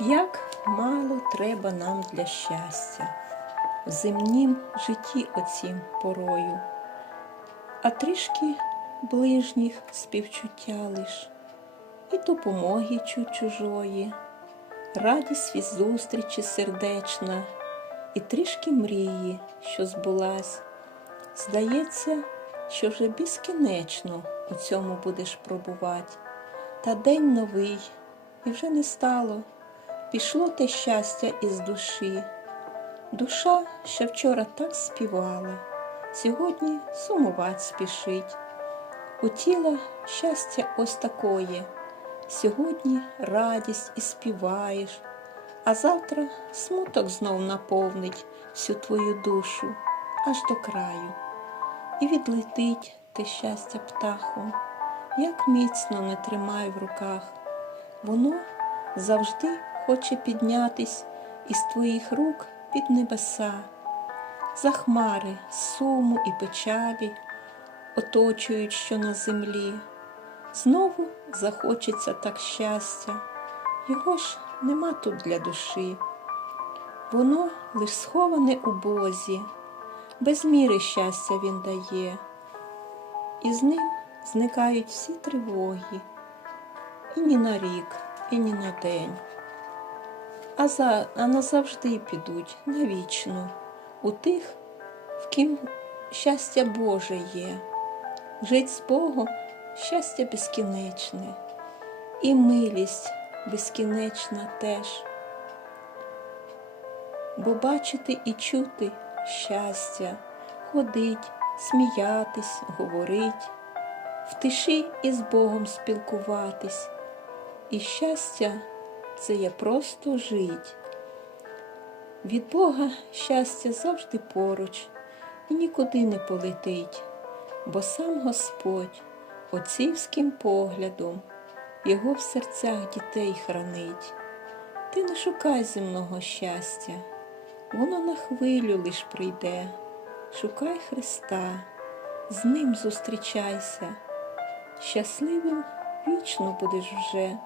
Як мало треба нам для щастя в земнім житті оцім порою, а трішки ближніх співчуття лиш, і допомоги чуть чужої, радість від зустрічі сердечна, і трішки мрії, що збулась. Здається, що вже безкінечно у цьому будеш пробувати. Та день новий, і вже не стало. Пішло те щастя із душі. Душа, що вчора так співала, сьогодні сумувать спішить. У тіла щастя ось такое, сьогодні радість і співаєш, а завтра смуток знов наповнить всю твою душу аж до краю. І відлетить те щастя птахом, як міцно не тримай в руках, воно завжди хоче піднятись із твоїх рук під небеса, за хмари суму і печалі оточують, що на землі. Знову захочеться так щастя, його ж нема тут для душі. Воно лиш сховане у Бозі, без міри щастя він дає, і з ним зникають всі тривоги, і ні на рік, і ні на день. А, за, а назавжди підуть навічно у тих, в ким щастя Боже є. Жить з Богом щастя безкінечне, і милість безкінечна теж. Бо бачити і чути щастя, ходить, сміятись, говорить, в тиші із Богом спілкуватись, і щастя це є просто жить. Від Бога щастя завжди поруч і нікуди не полетить, бо сам Господь отцівським поглядом його в серцях дітей хранить. Ти не шукай земного щастя, воно на хвилю лиш прийде. Шукай Христа, з ним зустрічайся, щасливим вічно будеш вже.